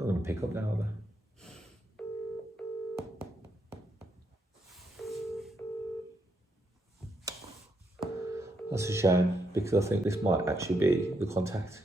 I'm going to pick up now, though. That's a shame, because I think this might actually be the contact.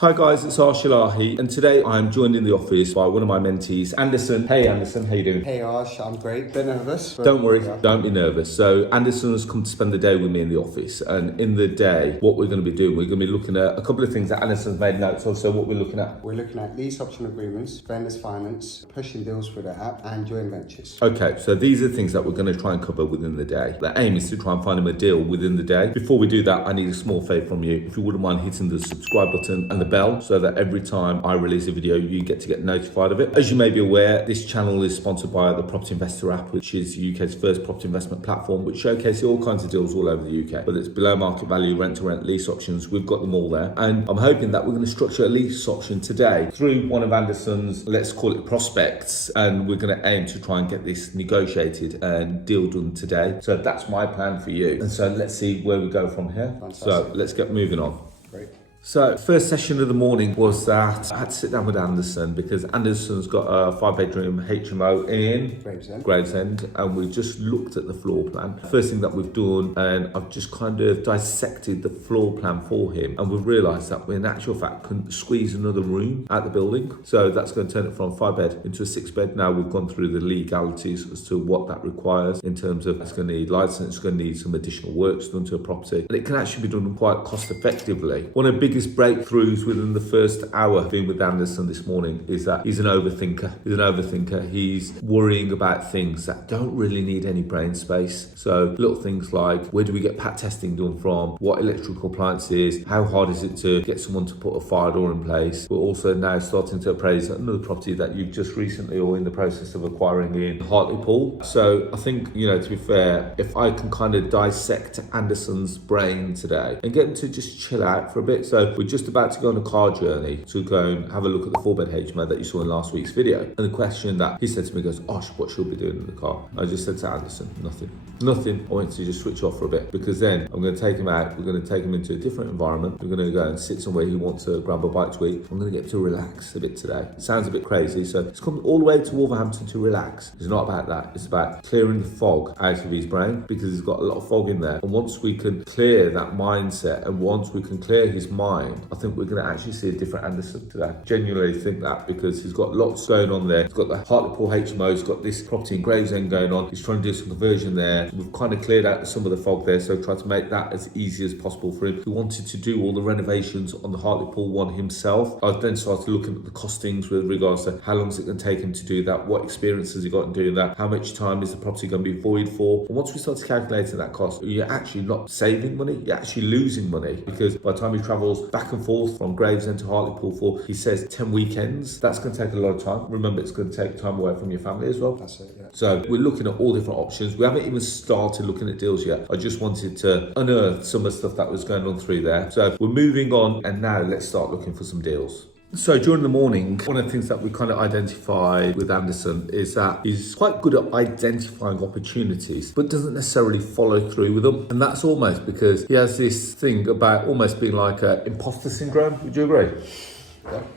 Hi guys, it's Arsh, and today I'm joined in the office by one of my mentees, Anderson. Hey Anderson, how you doing? Hey Arsh, I'm great. Bit nervous. Don't worry, don't be nervous. So Anderson has come to spend the day with me in the office, and in the day, what we're going to be doing, we're going to be looking at a couple of things that Anderson's made notes of. So what we're looking at? We're looking at lease option agreements, vendors finance, pushing deals through the app, and joint ventures. Okay, so these are things that we're going to try and cover within the day. The aim is to try and find him a deal within the day. Before we do that, I need a small favour from you. If you wouldn't mind hitting the subscribe button and the bell, so that every time I release a video, you get notified of it. As you may be aware, this channel is sponsored by the Property Investor app, which is the UK's first property investment platform, which showcases all kinds of deals all over the UK. Whether it's below market value, rent to rent, lease options, we've got them all there. And I'm hoping that we're going to structure a lease option today through one of Anderson's, let's call it prospects. And we're going to aim to try and get this negotiated and deal done today. So that's my plan for you. And so let's see where we go from here. Fantastic. So let's get moving on. Great. So first session of the morning was that I had to sit down with Anderson because Anderson's got a 5-bedroom HMO in Gravesend, and we just looked at the floor plan. First thing that we've done, and I've just kind of dissected the floor plan for him, and we've realised that we in actual fact couldn't squeeze another room at the building. So that's going to turn it from a 5-bed into a 6-bed. Now we've gone through the legalities as to what that requires in terms of it's going to need lights and it's going to need some additional works done to a property. And it can actually be done quite cost effectively. One of the biggest breakthroughs within the first hour of being with Anderson this morning is that he's an overthinker. He's worrying about things that don't really need any brain space. So little things like, where do we get pat testing done from? What electrical appliances? How hard is it to get someone to put a fire door in place? We're also now starting to appraise another property that you've just recently or in the process of acquiring in Hartlepool. So I think, to be fair, if I can kind of dissect Anderson's brain today and get him to just chill out for a bit. So we're just about to go on a car journey to go and have a look at the 4-bed HMO that you saw in last week's video. And the question that he said to me goes, Arsh, what should we be doing in the car? I just said to Anderson, nothing. I want to just switch off for a bit, because then I'm going to take him out. We're going to take him into a different environment. We're going to go and sit somewhere he wants to grab a bite to eat. I'm going to get him to relax a bit today. It sounds a bit crazy. So it's come all the way to Wolverhampton to relax. It's not about that. It's about clearing the fog out of his brain, because he's got a lot of fog in there. And once we can clear that mindset and once we can clear his mind, I think we're going to actually see a different Anderson today. Genuinely think that, because he's got lots going on there. He's got the Hartlepool HMO, he's got this property in Gravesend going on. He's trying to do some conversion there. We've kind of cleared out some of the fog there, so try to make that as easy as possible for him. He wanted to do all the renovations on the Hartlepool one himself. I then started looking at the costings with regards to how long is it going to take him to do that, what experience has he got in doing that, how much time is the property going to be void for. And once we started calculating that cost, you're actually not saving money, you're actually losing money, because by the time he travels back and forth from Gravesend to Hartlepool for, he says, 10 weekends, that's going to take a lot of time. Remember, it's going to take time away from your family as well. That's it, yeah. So we're looking at all different options. We haven't even started looking at deals yet. I just wanted to unearth some of the stuff that was going on through there. So we're moving on, and now let's start looking for some deals. So during the morning, one of the things that we kind of identified with Anderson is that he's quite good at identifying opportunities, but doesn't necessarily follow through with them. And that's almost because he has this thing about almost being like an imposter syndrome. Would you agree?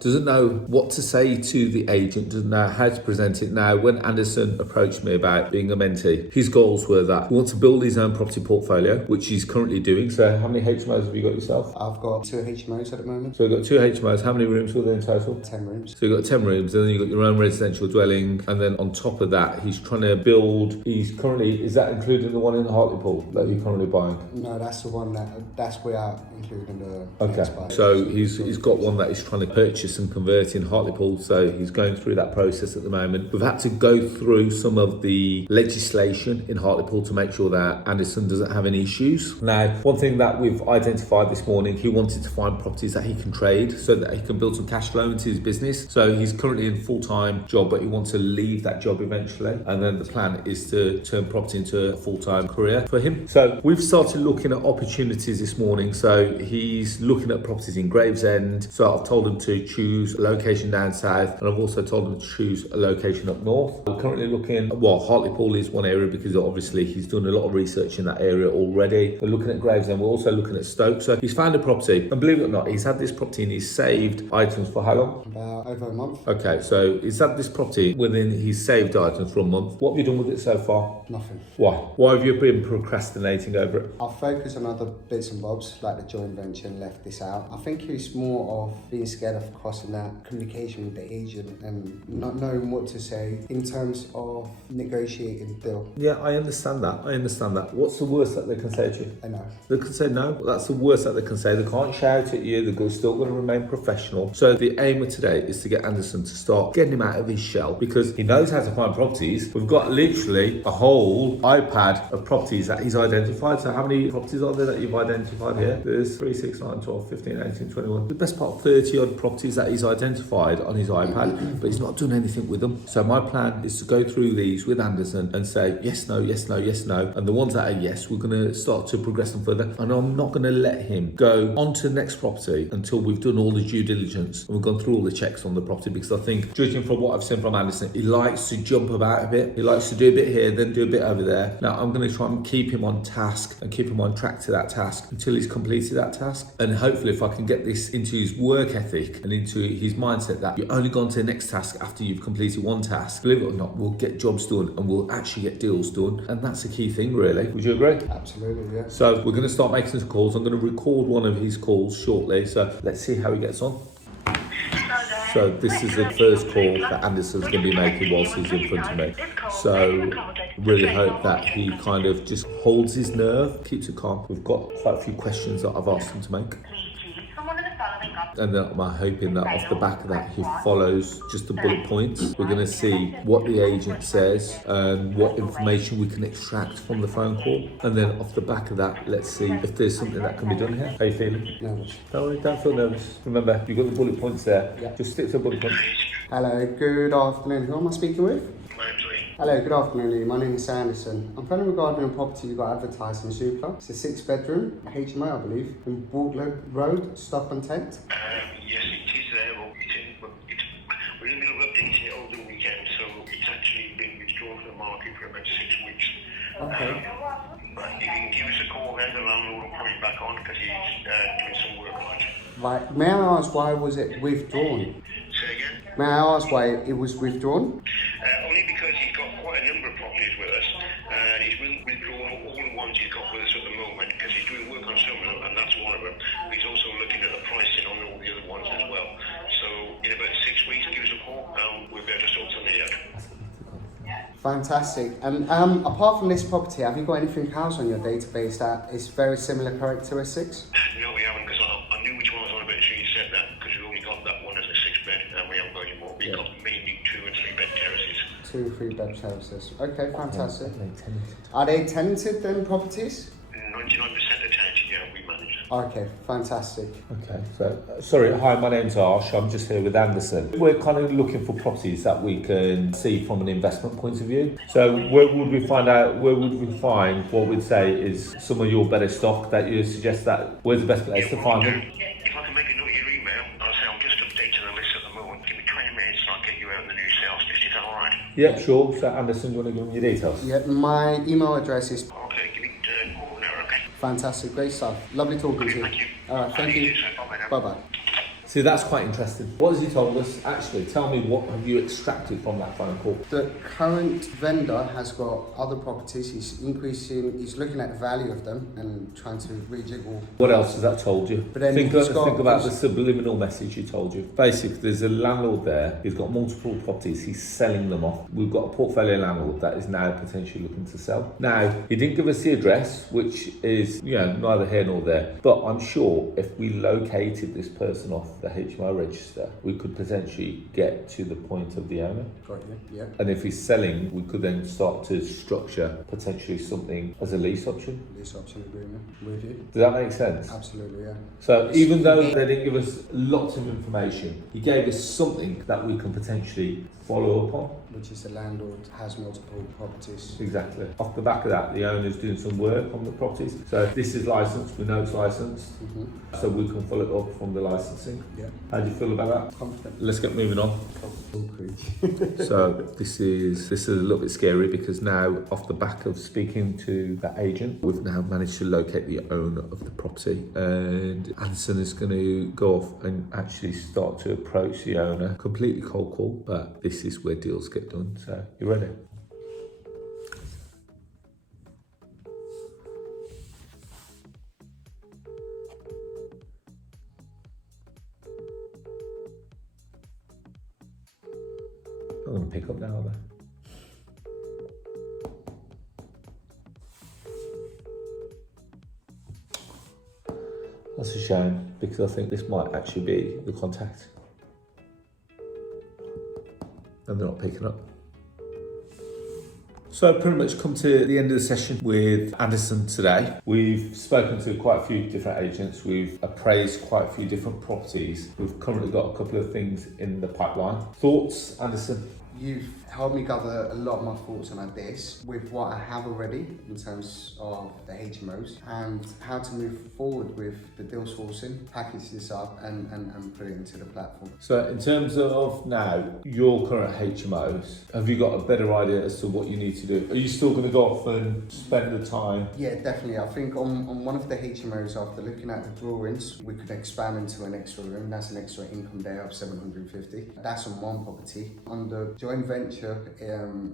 Doesn't know what to say to the agent, doesn't know how to present it. Now, when Anderson approached me about being a mentee, his goals were that he wants to build his own property portfolio, which he's currently doing. So how many HMOs have you got yourself? I've got 2 HMOs at the moment. So you've got 2 HMOs. How many rooms were there in total? 10 rooms. So you've got 10 rooms, and then you've got your own residential dwelling. And then on top of that, he's trying to build, is that including the one in Hartlepool that you're currently buying? No, that's the one that's without including the Okay. So he's got one that he's trying to purchase and convert in Hartlepool, so he's going through that process at the moment. We've had to go through some of the legislation in Hartlepool to make sure that Anderson doesn't have any issues. Now, one thing that we've identified this morning, he wanted to find properties that he can trade so that he can build some cash flow into his business. So he's currently in a full-time job, but he wants to leave that job eventually, and then the plan is to turn property into a full-time career for him. So we've started looking at opportunities this morning. So he's looking at properties in Gravesend, so I've told him to to choose a location down south, and I've also told him to choose a location up north. We're currently looking, well, Hartlepool is one area because obviously he's done a lot of research in that area already. We're looking at Gravesend, we're also looking at Stoke. So he's found a property, and believe it or not, he's had this property and he's saved items for how long? About over a month. Okay, so he's had this property within his saved items for a month. What have you done with it so far? Nothing. Why? Why have you been procrastinating over it? I'll focus on other bits and bobs, like the joint venture, and left this out. I think it's more of being scared of crossing that communication with the agent and not knowing what to say in terms of negotiating the deal. Yeah, I understand that. What's the worst that they can say to you? I know. They can say no. That's the worst that they can say. They can't shout at you. They're still going to remain professional. So the aim of today is to get Anderson to start getting him out of his shell, because he knows how to find properties. We've got literally a whole iPad of properties that he's identified. So how many properties are there that you've identified here? There's 3, 6, 9, 12, 15, 18, 21. The best part of 30 odd properties that he's identified on his iPad, but he's not done anything with them. So my plan is to go through these with Anderson and say yes, no, yes, no, yes, no. And the ones that are yes, we're going to start to progress them further. And I'm not going to let him go on to the next property until we've done all the due diligence and we've gone through all the checks on the property, because I think, judging from what I've seen from Anderson, he likes to jump about a bit. He likes to do a bit here, then do a bit over there. Now I'm going to try and keep him on task and keep him on track to that task until he's completed that task. And hopefully if I can get this into his work ethic and into his mindset that you're only gone to the next task after you've completed one task, believe it or not, we'll get jobs done and we'll actually get deals done. And that's the key thing, really. Would you agree? Absolutely, yeah. So we're going to start making some calls. I'm going to record one of his calls shortly. So let's see how he gets on. So this is the first call that Anderson's going to be making whilst he's in front of me. So really hope that he kind of just holds his nerve, keeps it calm. We've got quite a few questions that I've asked him to make. And then I'm hoping that off the back of that, he follows just the bullet points. We're going to see what the agent says and what information we can extract from the phone call. And then off the back of that, let's see if there's something that can be done here. How are you feeling? Nervous. Don't worry, don't feel nervous. Remember, you've got the bullet points there. Yeah. Just stick to the bullet points. Hello, good afternoon. Who am I speaking with? Hello, good afternoon, Lee. My name is Anderson. I'm phoning regarding a property you got advertised in Super. It's a 6-bedroom, HMO, I believe, in Bortlow Road, Stock-on-Trent. Yes, it is there. Well, we're in the middle of updating it over the weekend, so it's actually been withdrawn from the market for about 6 weeks. Okay. But if you can give us a call then, the landlord will put it back on because he's doing some work on it. Right. May I ask why was it withdrawn? Say again? May I ask why it was withdrawn? Only because he's got quite a number of properties with us, and he's withdrawn all the ones he's got with us at the moment because he's doing work on some of them, and that's one of them. He's also looking at the pricing on all the other ones as well. So in about 6 weeks, give us a call, and we'll be able to sort something out. Fantastic. And apart from this property, have you got anything else on your database that is very similar characteristics? No, we haven't, because I knew which one was on a bit until you said that, because we've only got that one as a 6-bed, and we haven't got any more. We've got mainly 2 and 3 bed terraces. 2 and 3 bed terraces. Okay, fantastic. Are they tenanted then, properties? 99% attached, yeah, we manage them. Okay, fantastic. Okay, so sorry, hi, my name's Arsh. I'm just here with Anderson. We're kind of looking for properties that we can see from an investment point of view. So where would we find what we'd say is some of your better stock that you suggest that where's the best place to find them? If I can make a note of your email, I'll say I'm just updating the list at the moment. Give me 20 minutes and I'll get you out the new sales list. Is that alright? Yeah, sure. So Anderson, do you want to give them your details? Yeah, my email address is Okay, give me a quarter an hour, okay? fantastic. Great stuff. Lovely talking to you. Thank you. All right, thank you. Bye-bye. See, that's quite interesting. What has he told us? Actually, tell me, what have you extracted from that phone call? The current vendor has got other properties. He's looking at the value of them and trying to rejiggle. What else has that told you? But then think he's got- about the subliminal message he told you. Basically, there's a landlord there. He's got multiple properties. He's selling them off. We've got a portfolio landlord that is now potentially looking to sell. Now, he didn't give us the address, which is, neither here nor there. But I'm sure if we located this person off the HMO register, we could potentially get to the point of the owner. Got you, yeah. And if he's selling, we could then start to structure potentially something as a lease option. Lease option agreement with you. Does that make sense? Absolutely, yeah. So even though they didn't give us lots of information, he gave us something that we can potentially follow up on. Which is the landlord has multiple properties. Exactly. Off the back of that, the owner's doing some work on the properties. So if this is licensed, we know it's licensed. So we can follow it up from the licensing. Yeah. How do you feel about that? Confident. Let's get moving on. So this is a little bit scary because now, off the back of speaking to the agent, we've now managed to locate the owner of the property, and Anderson is going to go off and actually start to approach the owner. Completely cold call, but this is where deals get done. So you ready? I'm going to pick up now, are they? That's a shame, because I think this might actually be the contact. And they're not picking up. So I've pretty much come to the end of the session with Anderson today. We've spoken to quite a few different agents. We've appraised quite a few different properties. We've currently got a couple of things in the pipeline. Thoughts, Anderson? You've helped me gather a lot of my thoughts and ideas with what I have already in terms of the HMOs and how to move forward with the deal sourcing, package this up and put it into the platform. So in terms of now, your current HMOs, have you got a better idea as to what you need to do? Are you still going to go off and spend the time? Yeah, definitely. I think on one of the HMOs, after looking at the drawings, we could expand into an extra room. That's an extra income there of 750. That's on one property. On the joint venture,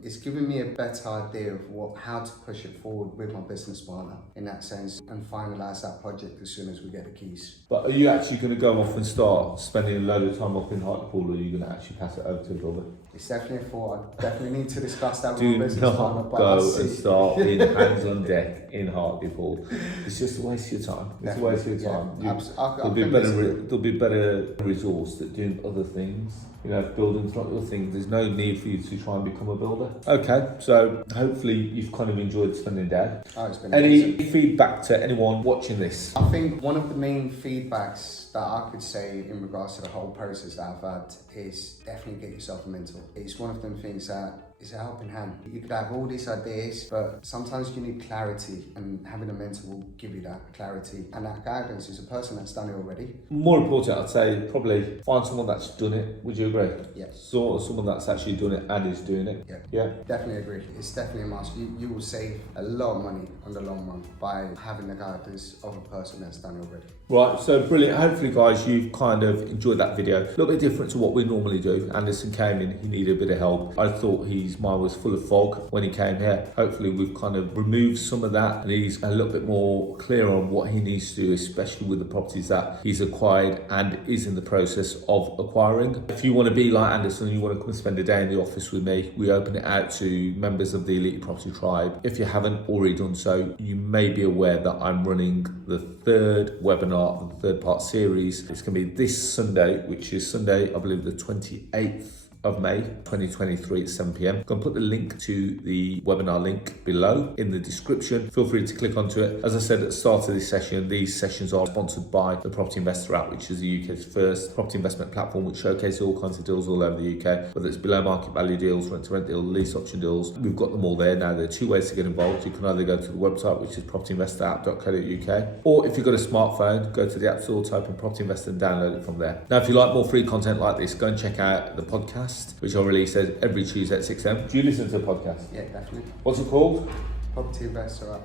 it's giving me a better idea of how to push it forward with my business partner in that sense and finalise that project as soon as we get the keys. But are you actually going to go off and start spending a load of time up in Hartlepool, or are you going to actually pass it over to the builder? It's definitely a thought. I definitely need to discuss that with Do my business partner. not But go I'll and see. start being hands on deck in Hartlepool. It's just a waste of your time. It's a waste of your time. Yeah, There'll be better resource at doing other things. You know, building's not your thing. There's no need for you to try and become a builder. Okay, so hopefully you've kind of enjoyed spending the day. Oh, it's been Any amazing. feedback to anyone watching this? I think one of the main feedbacks that I could say in regards to the whole process that I've had is definitely get yourself a mentor. It's one of them things that is a helping hand. You could have all these ideas, but sometimes you need clarity, and having a mentor will give you that clarity. And that guidance is a person that's done it already. More important, I'd say probably find someone that's done it. Would you agree? Yeah. Sort of someone that's actually done it and is doing it. Yeah. Yeah. Definitely agree. It's definitely a must. You will save a lot of money on the long run by having the guidance of a person that's done it already. Right, so brilliant. Hopefully, guys, you've kind of enjoyed that video. A little bit different to what we normally do. Anderson came in, he needed a bit of help. I thought his mind was full of fog when he came here. Hopefully, we've kind of removed some of that and he's a little bit more clear on what he needs to do, especially with the properties that he's acquired and is in the process of acquiring. If you want to be like Anderson and you want to come and spend a day in the office with me, we open it out to members of the Elite Property Tribe. If you haven't already done so, you may be aware that I'm running the third webinar of the third part series. It's going to be this Sunday, which is Sunday, I believe the 28th of May 2023 at 7 p.m. I'm going to put the link to the webinar link below in the description. Feel free to click onto it. As I said at the start of this session, these sessions are sponsored by the Property Investor app, which is the UK's first property investment platform which showcases all kinds of deals all over the UK, whether it's below market value deals, rent to rent deals, lease option deals. We've got them all there. Now there are two ways to get involved. You can either go to the website, which is propertyinvestораpp.co.uk, or if you've got a smartphone, go to the App Store, type in Property Investor and download it from there. Now if you like more free content like this, go and check out the podcast, which I release every Tuesday at 6 a.m. Do you listen to the podcast? Yeah, definitely. What's it called? Property Investor.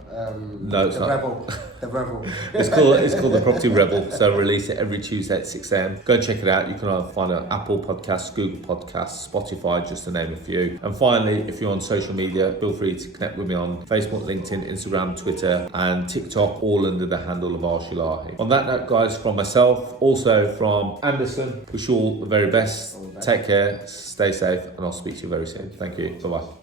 No, it's the not. Rebel. The Rebel. It's called the Property Rebel. So I release it every Tuesday at 6 a.m. Go and check it out. You can either find it on Apple Podcasts, Google Podcasts, Spotify, just to name a few. And finally, if you're on social media, feel free to connect with me on Facebook, LinkedIn, Instagram, Twitter, and TikTok, all under the handle of Arsh. On that note, guys, from myself, also from Anderson, wish you all the very best. Take care, stay safe, and I'll speak to you very soon. Thank you. Bye-bye.